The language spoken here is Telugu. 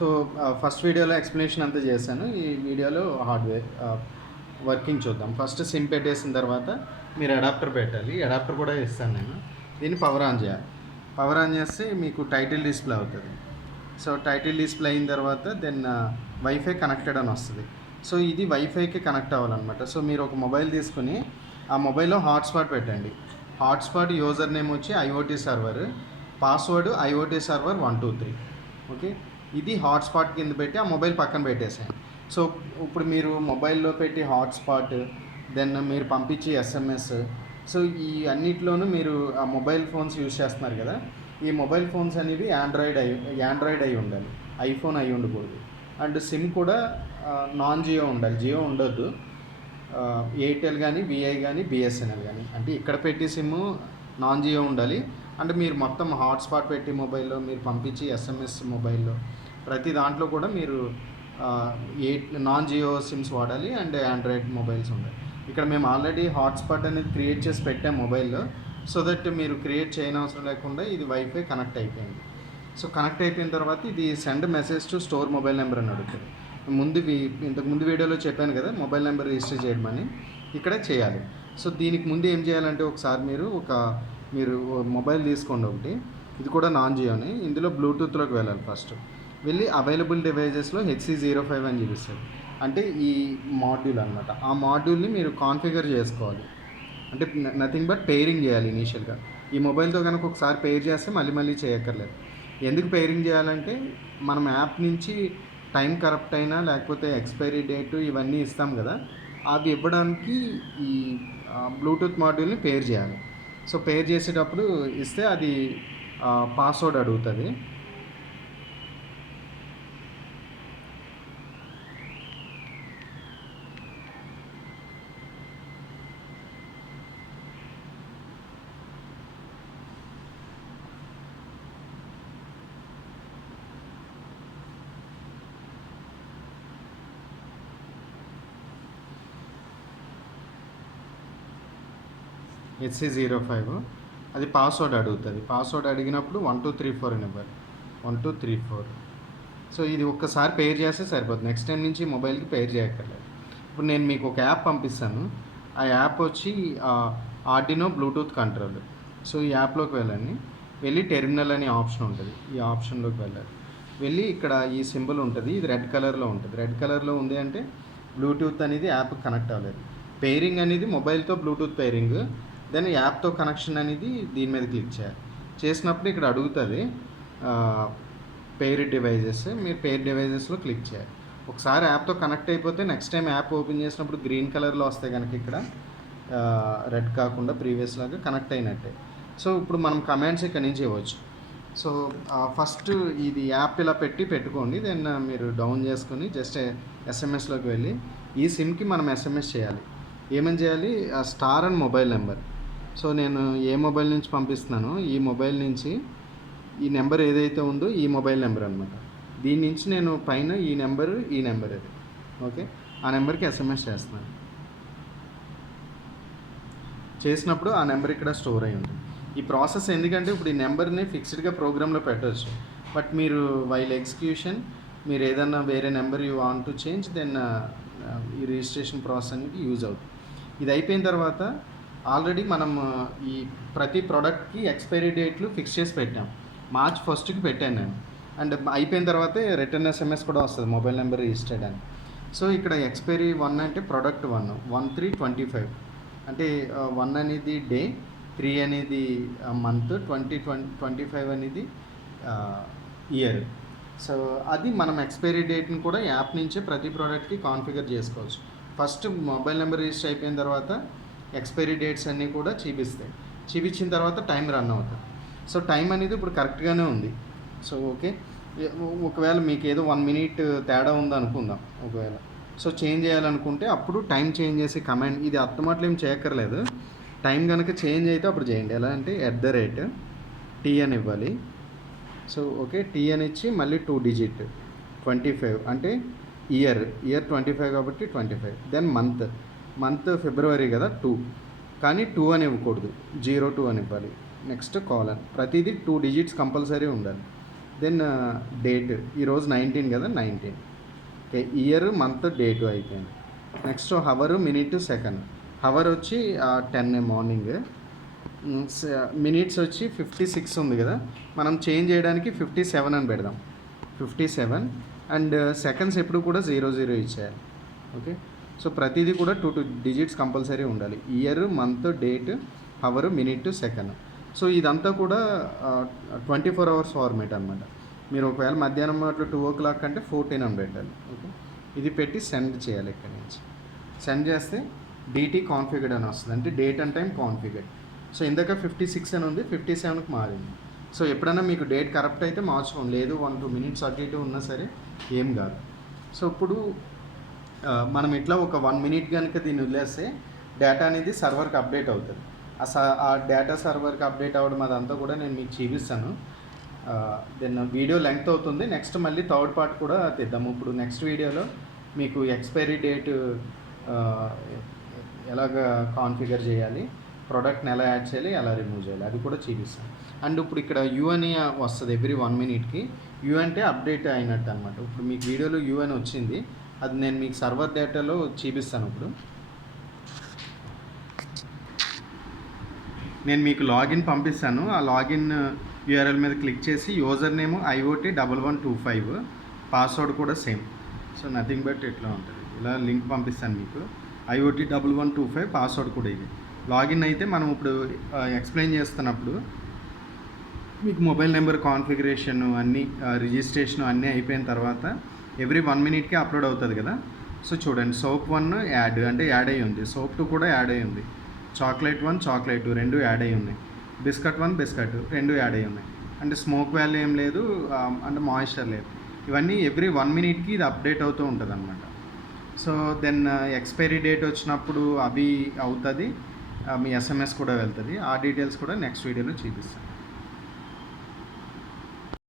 సో ఫస్ట్ వీడియోలో ఎక్స్ప్లెనేషన్ అంతా చేశాను. ఈ వీడియోలో హార్డ్వేర్ వర్కింగ్ చూద్దాం. ఫస్ట్ సిమ్ పెట్టేసిన తర్వాత మీరు అడాప్టర్ పెట్టాలి. అడాప్టర్ కూడా ఇస్తాను నేను. దీన్ని పవర్ ఆన్ చేయాలి. పవర్ ఆన్ చేస్తే మీకు టైటిల్ డిస్ప్లే అవుతుంది. సో టైటిల్ డిస్ప్లే అయిన తర్వాత దెన్ వైఫై కనెక్టెడ్ అని వస్తుంది. సో ఇది వైఫైకి కనెక్ట్ అవ్వాలన్నమాట. సో మీరు ఒక మొబైల్ తీసుకుని ఆ మొబైల్లో హాట్స్పాట్ పెట్టండి. హాట్స్పాట్ యూజర్ నేమ్ వచ్చి IoT server, password IoT server 123. Okay, ఇది హాట్స్పాట్ కింద పెట్టి ఆ మొబైల్ పక్కన పెట్టేసాను. సో ఇప్పుడు మీరు మొబైల్లో పెట్టి హాట్స్పాట్, దెన్ మీరు పంపించి ఎస్ఎంఎస్, సో ఈ అన్నిట్లోనూ మీరు ఆ మొబైల్ ఫోన్స్ యూజ్ చేస్తున్నారు కదా, ఈ మొబైల్ ఫోన్స్ అనేవి యాండ్రాయిడ్ అయి ఉండాలి, ఐఫోన్ అయి ఉండకూడదు. అండ్ సిమ్ కూడా నాన్ జియో ఉండాలి, జియో ఉండొద్దు. ఎయిర్టెల్ కానీ, విఐ కానీ, బిఎస్ఎన్ఎల్ కానీ, అంటే ఇక్కడ పెట్టి సిమ్ నాన్ జియో ఉండాలి. అంటే మీరు మొత్తం హాట్స్పాట్ పెట్టి మొబైల్లో మీరు పంపించి ఎస్ఎంఎస్ మొబైల్లో ప్రతి దాంట్లో కూడా మీరు నాన్ జియో సిమ్స్ వాడాలి అండ్ ఆండ్రాయిడ్ మొబైల్స్ ఉండాలి. ఇక్కడ మేము ఆల్రెడీ హాట్స్పాట్ అనేది క్రియేట్ చేసి పెట్టాం మొబైల్లో, సో దట్ మీరు క్రియేట్ చేయనవసరం లేకుండా ఇది వైఫై కనెక్ట్ అయిపోయింది. సో కనెక్ట్ అయిపోయిన తర్వాత ఇది send message to store mobile number అని అడుగుతుంది. ఇంతకుముందు వీడియోలో చెప్పాను కదా మొబైల్ నెంబర్ రిజిస్టర్ చేయమని, ఇక్కడ చేయాలి. సో దీనికి ముందు ఏం చేయాలంటే ఒకసారి మీరు మొబైల్ తీసుకోండి ఒకటి, ఇది కూడా నాన్ జియోని, ఇందులో బ్లూటూత్లోకి వెళ్ళాలి. ఫస్ట్ వెళ్ళి అవైలబుల్ డివైజెస్లో HC05 అని చూపిస్తుంది, అంటే ఈ మాడ్యూల్ అనమాట. ఆ మాడ్యూల్ని మీరు కాన్ఫిగర్ చేసుకోవాలి. అంటే నథింగ్ బట్ పెయిరింగ్ చేయాలి ఇనీషియల్గా. ఈ మొబైల్తో కనుక ఒకసారి పెయిర్ చేస్తే మళ్ళీ చేయక్కర్లేదు. ఎందుకు పెయిరింగ్ చేయాలంటే మనం యాప్ నుంచి టైం కరప్ట్ అయినా లేకపోతే ఎక్స్పైరీ డేటు ఇవన్నీ ఇస్తాం కదా, అది ఇవ్వడానికి ఈ బ్లూటూత్ మాడ్యూల్ని పెయిర్ చేయాలి. సో పెయిర్ చేసేటప్పుడు ఇస్తే అది పాస్వర్డ్ అడుగుతుంది. HC05 అది పాస్వర్డ్ అడుగుతుంది. పాస్వర్డ్ అడిగినప్పుడు 1234 అని ఇవ్వాలి, 1234. సో ఇది ఒక్కసారి పెయిర్ చేస్తే సరిపోతుంది, నెక్స్ట్ టైం నుంచి మొబైల్కి పెయిర్ చేయక్కర్లేదు. ఇప్పుడు నేను మీకు ఒక యాప్ పంపిస్తాను. ఆ యాప్ వచ్చి ఆర్డినో బ్లూటూత్ కంట్రోల్. సో ఈ యాప్లోకి వెళ్ళి టెర్మినల్ అనే ఆప్షన్ ఉంటుంది, ఈ ఆప్షన్లోకి వెళ్ళి ఇక్కడ ఈ సింబల్ ఉంటుంది, ఇది రెడ్ కలర్లో ఉంటుంది. రెడ్ కలర్లో ఉంది అంటే బ్లూటూత్ అనేది యాప్కి కనెక్ట్ అవ్వలేదు. పెయిరింగ్ అనేది మొబైల్తో బ్లూటూత్ పెయిరింగ్, దెన్ యాప్తో కనెక్షన్ అనేది దీని మీద క్లిక్ చేయాలి. చేసినప్పుడు ఇక్కడ అడుగుతుంది పెయిర్డ్ డివైజెస్, మీరు పెయిర్ డివైజెస్లో క్లిక్ చేయాలి. ఒకసారి యాప్తో కనెక్ట్ అయిపోతే నెక్స్ట్ టైం యాప్ ఓపెన్ చేసినప్పుడు గ్రీన్ కలర్లో వస్తాయి కనుక ఇక్కడ రెడ్ కాకుండా ప్రీవియస్ లాగా కనెక్ట్ అయినట్టే. సో ఇప్పుడు మనం కమాండ్స్ ఇక్కడ నుంచి ఇవ్వచ్చు. సో ఫస్ట్ ఇది యాప్ ఇలా పెట్టుకోండి, దెన్ మీరు డౌన్ చేసుకొని జస్ట్ ఎస్ఎంఎస్లోకి వెళ్ళి ఈ సిమ్కి మనం ఎస్ఎంఎస్ చేయాలి. ఏమని చేయాలి, star and mobile number. So నేను ఏ మొబైల్ నుంచి పంపిస్తున్నానో ఈ మొబైల్ నుంచి ఈ నెంబర్ ఏదైతే ఉందో ఈ మొబైల్ నెంబర్ అనమాట, దీని నుంచి నేను పైన ఈ నెంబర్ ఇది ఓకే, ఆ నెంబర్కి ఎస్ఎంఎస్ చేస్తున్నాను. చేసినప్పుడు ఆ నెంబర్ ఇక్కడ స్టోర్ అయి ఉంటుంది. ఈ ప్రాసెస్ ఎందుకంటే ఇప్పుడు ఈ నెంబర్ని ఫిక్స్డ్గా ప్రోగ్రాంలో పెట్టవచ్చు, బట్ మీరు వైల్ ఎగ్జిక్యూషన్ మీరు ఏదన్నా వేరే number you want to change, then ఈ రిజిస్ట్రేషన్ ప్రాసెస్ అనేది యూజ్ అవుతుంది. ఇది అయిపోయిన తర్వాత ఆల్రెడీ మనం ఈ ప్రతి ప్రోడక్ట్కి ఎక్స్పైరీ డేట్లు ఫిక్స్ చేసి పెట్టాం. మార్చ్ 1కి పెట్టాను నేను, అండ్ అయిపోయిన తర్వాతే రిటర్న్ ఎస్ఎంఎస్ కూడా వస్తుంది మొబైల్ నెంబర్ రిజిస్టర్డ్ అని. సో ఇక్కడ ఎక్స్పైరీ 1 అంటే ప్రోడక్ట్ 1/3/25, అంటే 1 అనేది డే, 3 అనేది మంత్, 25 అనేది ఇయర్. సో అది మనం ఎక్స్పైరీ డేట్ని కూడా యాప్ నుంచే ప్రతి ప్రోడక్ట్కి కాన్ఫిగర్ చేసుకోవచ్చు. ఫస్ట్ మొబైల్ నెంబర్ రిజిస్టర్ అయిపోయిన తర్వాత ఎక్స్పైరీ డేట్స్ అన్నీ కూడా చూపించిన తర్వాత టైం రన్ అవుతుంది. సో టైం అనేది ఇప్పుడు కరెక్ట్గానే ఉంది. సో ఓకే, ఒకవేళ మీకు ఏదో 1 మినిట్ తేడా ఉందనుకుందాం ఒకవేళ, సో చేంజ్ చేయాలనుకుంటే అప్పుడు టైం చేంజ్ చేసి కమాండ్, ఇది అర్థమట్లు ఏం చేయక్కర్లేదు. టైం కనుక చేంజ్ అయితే అప్పుడు చేయండి. ఎలా అంటే @T అని ఇవ్వాలి. సో ఓకే, T అని ఇచ్చి మళ్ళీ 2 డిజిట్ 25, అంటే ఇయర్ 25 కాబట్టి 25. దెన్ మంత్ ఫిబ్రవరి కదా 2, కానీ 2 అని ఇవ్వకూడదు, 02 అని ఇవ్వాలి. నెక్స్ట్ కాలన్, ప్రతిదీ 2 డిజిట్స్ కంపల్సరీ ఉండాలి. దెన్ డేట్ ఈరోజు 19 కదా, 19. ఓకే, ఇయర్ మంత్ డేటు అయిపోయింది. Next hour minute second. Hour వచ్చి 10 మార్నింగ్. మినిట్స్ వచ్చి 56 ఉంది కదా, మనం చేంజ్ చేయడానికి 57 అని పెడదాం. 57. అండ్ సెకండ్స్ ఎప్పుడు కూడా 00 ఇచ్చేయాలి. ఓకే, సో ప్రతిదీ కూడా 2 డిజిట్స్ కంపల్సరీ ఉండాలి. Year, month, date, hour, minute, second. So ఇదంతా కూడా 24 అవర్స్ ఫార్మేట్ అనమాట. మీరు ఒకవేళ మధ్యాహ్నం అట్లా 2 o'clock అంటే 14 అని పెట్టాలి. ఓకే, ఇది పెట్టి సెండ్ చేయాలి. ఇక్కడి నుంచి సెండ్ చేస్తే డీటీ కాన్ఫిగర్డ్ అని వస్తుంది, అంటే date and time configured. So ఇందాక 56 అని ఉంది, 57కి మారింది. సో ఎప్పుడైనా మీకు డేట్ కరెక్ట్ అయితే మార్చుకోండి, లేదు 1-2 minutes అటు ఇటు ఉన్నా సరే ఏం కాదు. సో ఇప్పుడు మనం ఇట్లా ఒక 1 minute కనుక దీన్ని వదిలేస్తే డేటా అనేది సర్వర్కి అప్డేట్ అవుతుంది. ఆ డేటా సర్వర్కి అప్డేట్ అవ్వడం అదంతా కూడా నేను మీకు చూపిస్తాను. దెన్ వీడియో లెంగ్త్ అవుతుంది. నెక్స్ట్ మళ్ళీ థర్డ్ పార్ట్ కూడా తెద్దాము. ఇప్పుడు నెక్స్ట్ వీడియోలో మీకు ఎక్స్పైరీ డేట్ ఎలాగ కాన్ఫిగర్ చేయాలి, ప్రోడక్ట్ని ఎలా యాడ్ చేయాలి, ఎలా రిమూవ్ చేయాలి, అది కూడా చూపిస్తాను. అండ్ ఇప్పుడు ఇక్కడ యూ అని వస్తుంది ఎవ్రీ 1 minuteకి. యూ అంటే అప్డేట్ అయినట్టు అనమాట. ఇప్పుడు మీకు వీడియోలో యూ అని వచ్చింది, అది నేను మీకు సర్వర్ డేటాలో చూపిస్తాను. ఇప్పుడు నేను మీకు లాగిన్ పంపిస్తాను. ఆ లాగిన్ యూఆర్ఎల్ మీద క్లిక్ చేసి యూజర్ నేమ్ IoT1125, పాస్వర్డ్ కూడా సేమ్. సో నథింగ్ బట్ ఇట్లా ఉంటుంది. ఇలా లింక్ పంపిస్తాను మీకు. IoT1125 పాస్వర్డ్ కూడా ఇది. లాగిన్ అయితే మనం ఇప్పుడు ఎక్స్ప్లెయిన్ చేస్తున్నప్పుడు మీకు మొబైల్ నెంబర్ కాన్ఫిగరేషన్ అన్నీ, రిజిస్ట్రేషన్ అన్నీ అయిపోయిన తర్వాత ఎవ్రీ 1 minuteకి అప్లోడ్ అవుతుంది కదా. సో చూడండి, సోప్ 1 యాడ్ అంటే యాడ్ అయ్యి ఉంది, సోప్ 2 కూడా యాడ్ అయ్యి ఉంది, చాక్లెట్ 1, చాక్లెట్ 2 రెండు యాడ్ అయ్యి ఉన్నాయి, బిస్కెట్ 1, బిస్కెట్ రెండు యాడ్ అయ్యి ఉన్నాయి. అంటే స్మోక్ వాల్యూ ఏం లేదు, అంటే మాయిశ్చర్ లేదు. ఇవన్నీ ఎవ్రీ 1 minuteకి ఇది అప్డేట్ అవుతూ ఉంటుంది అనమాట. సో దెన్ ఎక్స్పైరీ డేట్ వచ్చినప్పుడు అవి అవుతుంది, మీ SMS కూడా వెళ్తుంది. ఆ డీటెయిల్స్ కూడా నెక్స్ట్ వీడియోలో చూపిస్తాను.